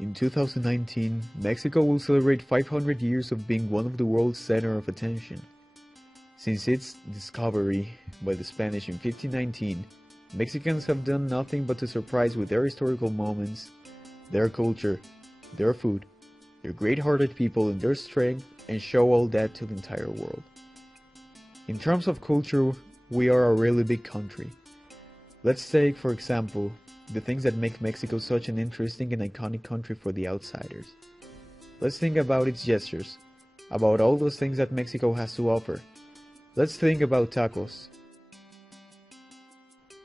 In 2019, Mexico will celebrate 500 years of being one of the world's center of attention. Since its discovery by the Spanish in 1519, Mexicans have done nothing but to surprise with their historical moments, their culture, their food, their great-hearted people and their strength, and show all that to the entire world. In terms of culture, we are a really big country. Let's take, for example, the things that make Mexico such an interesting and iconic country for the outsiders. Let's think about its gestures, about all those things that Mexico has to offer. Let's think about tacos,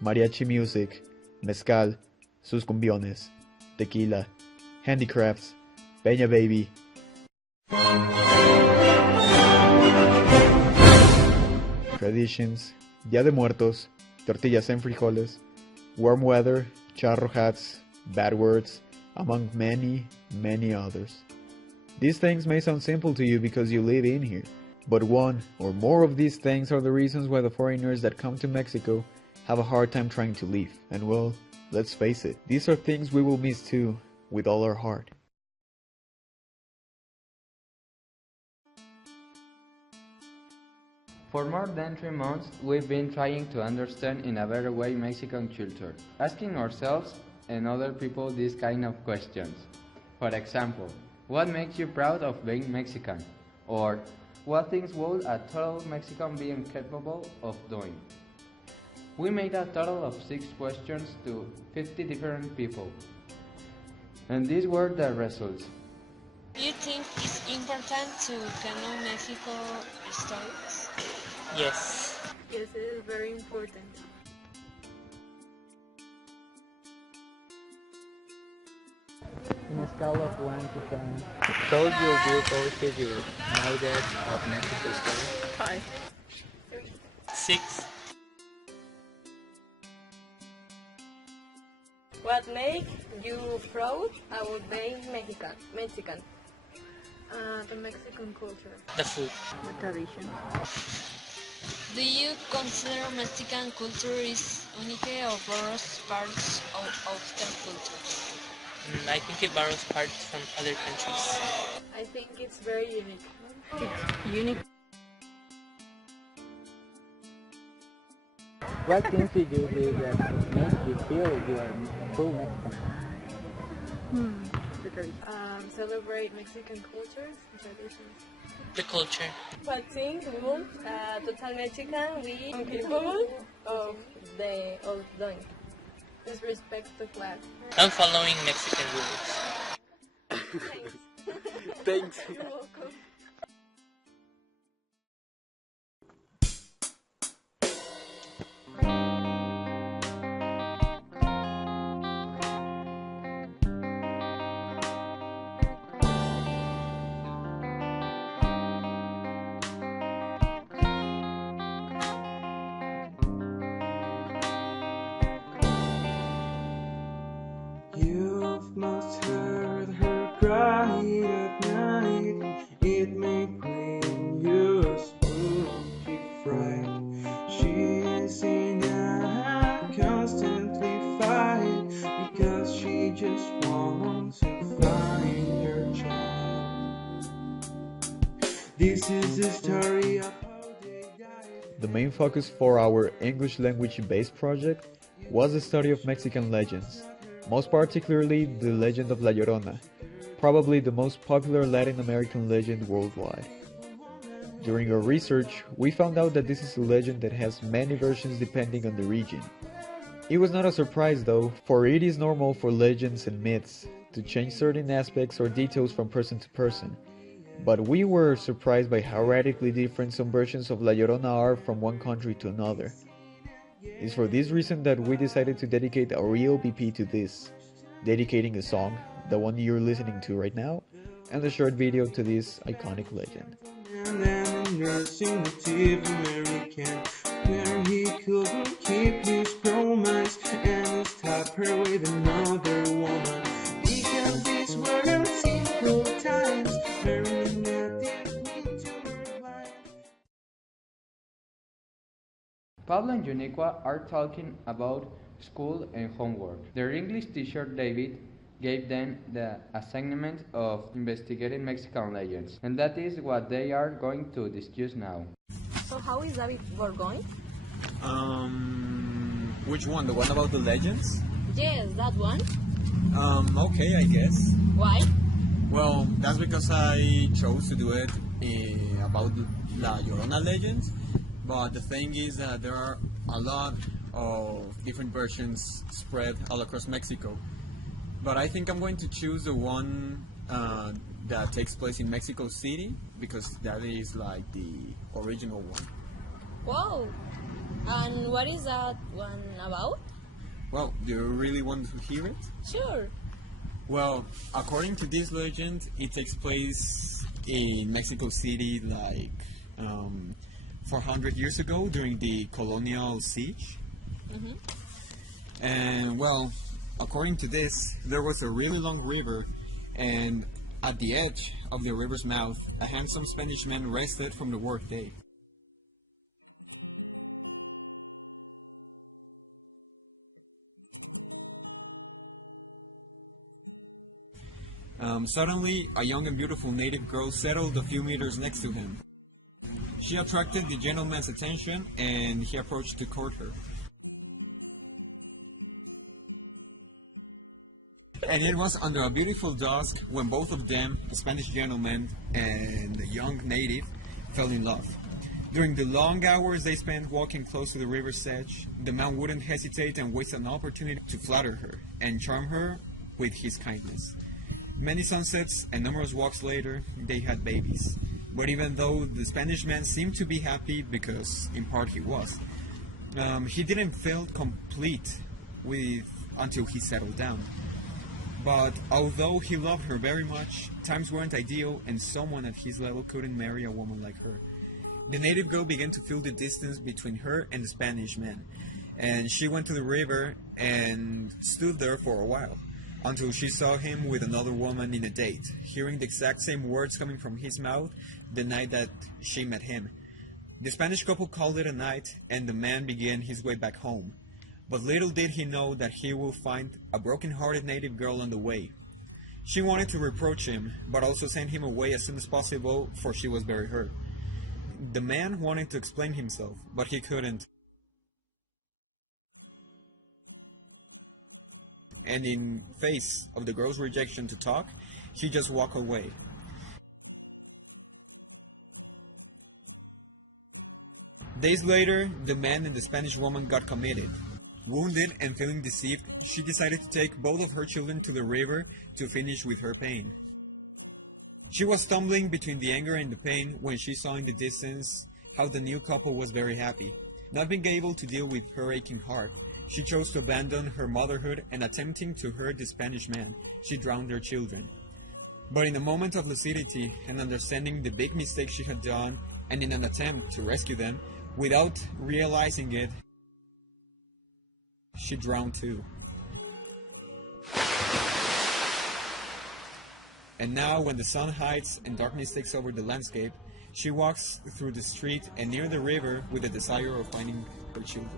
mariachi music, mezcal, sus cumbiones, tequila, handicrafts, peña baby, traditions, Día de Muertos, tortillas en frijoles, warm weather, charro hats, bad words, among many, many others. These things may sound simple to you because you live in here, but one or more of these things are the reasons why the foreigners that come to Mexico have a hard time trying to leave. And well, let's face it, these are things we will miss too, with all our heart. For more than 3 months, we've been trying to understand in a better way Mexican culture, asking ourselves and other people these kind of questions. For example, what makes you proud of being Mexican? Or, what things would a total Mexican be incapable of doing? We made a total of 6 questions to 50 different people. And these were the results. Do you think it's important to know Mexico stories? Yes. Yes, it is very important. In a scale of 1 to 10, how would you posted your knowledge of Mexico story? 5. 6. What makes you proud about being Mexican? The Mexican culture. The food. The tradition. Do you consider Mexican culture is unique or borrows parts of their culture? I think it borrows parts from other countries. I think it's very unique. It's unique. What things did you do that make you feel you are full Mexican? The tradition. Celebrate Mexican cultures and traditions. The culture. What things would total Mexican be incapable of doing? Disrespect the flag. I'm following Mexican rules. Thanks. You're welcome. You've must heard her cry at night. It may bring you a spooky fright. She's in a constantly fight because she just wants to find her child. This is the story of how they died. The main focus for our English language-based project was the study of Mexican legends, most particularly the legend of La Llorona, probably the most popular Latin American legend worldwide. During our research, we found out that this is a legend that has many versions depending on the region. It was not a surprise though, for it is normal for legends and myths to change certain aspects or details from person to person. But we were surprised by how radically different some versions of La Llorona are from one country to another. It's for this reason that we decided to dedicate our ELBP to this, dedicating a song, the one you're listening to right now, and a short video to this iconic legend. And then a nursing Native American, where he couldn't keep his promise and stop her with another woman, because these were unsimple times. Marrying a native into her life. Pablo and Yuniqua are talking about school and homework. Their English teacher, David, gave them the assignment of investigating Mexican legends, and that is what they are going to discuss now. So how is David going? Which one? The one about the legends? Yes, that one. Okay, I guess. Why? Well, that's because I chose to do it about La Llorona legends, but the thing is that there are a lot of different versions spread all across Mexico. But I think I'm going to choose the one that takes place in Mexico City, because that is like the original one. Wow. And what is that one about? Well, do you really want to hear it? Sure. Well, according to this legend, it takes place in Mexico City like 400 years ago during the colonial siege. Mm-hmm. And well, according to this, there was a really long river, and at the edge of the river's mouth, a handsome Spanish man rested from the workday. Suddenly, a young and beautiful native girl settled a few meters next to him. She attracted the gentleman's attention, and he approached to court her. And it was under a beautiful dusk when both of them, the Spanish gentleman and the young native, fell in love. During the long hours they spent walking close to the river's edge, the man wouldn't hesitate and waste an opportunity to flatter her and charm her with his kindness. Many sunsets and numerous walks later, they had babies. But even though the Spanish man seemed to be happy, because in part he was, he didn't feel complete until he settled down. But although he loved her very much, times weren't ideal, and someone at his level couldn't marry a woman like her. The native girl began to feel the distance between her and the Spanish man, and she went to the river and stood there for a while, until she saw him with another woman in a date, hearing the exact same words coming from his mouth the night that she met him. The Spanish couple called it a night, and the man began his way back home. But little did he know that he would find a broken-hearted native girl on the way. She wanted to reproach him, but also send him away as soon as possible, for she was very hurt. The man wanted to explain himself, but he couldn't. And in face of the girl's rejection to talk, he just walked away. Days later, the man and the Spanish woman got committed. Wounded and feeling deceived, she decided to take both of her children to the river to finish with her pain. She was stumbling between the anger and the pain when she saw in the distance how the new couple was very happy. Not being able to deal with her aching heart, she chose to abandon her motherhood, and attempting to hurt the Spanish man, she drowned their children. But in a moment of lucidity and understanding the big mistake she had done, and in an attempt to rescue them, without realizing it, she drowned too. And now, when the sun hides and darkness takes over the landscape, she walks through the street and near the river with the desire of finding her children.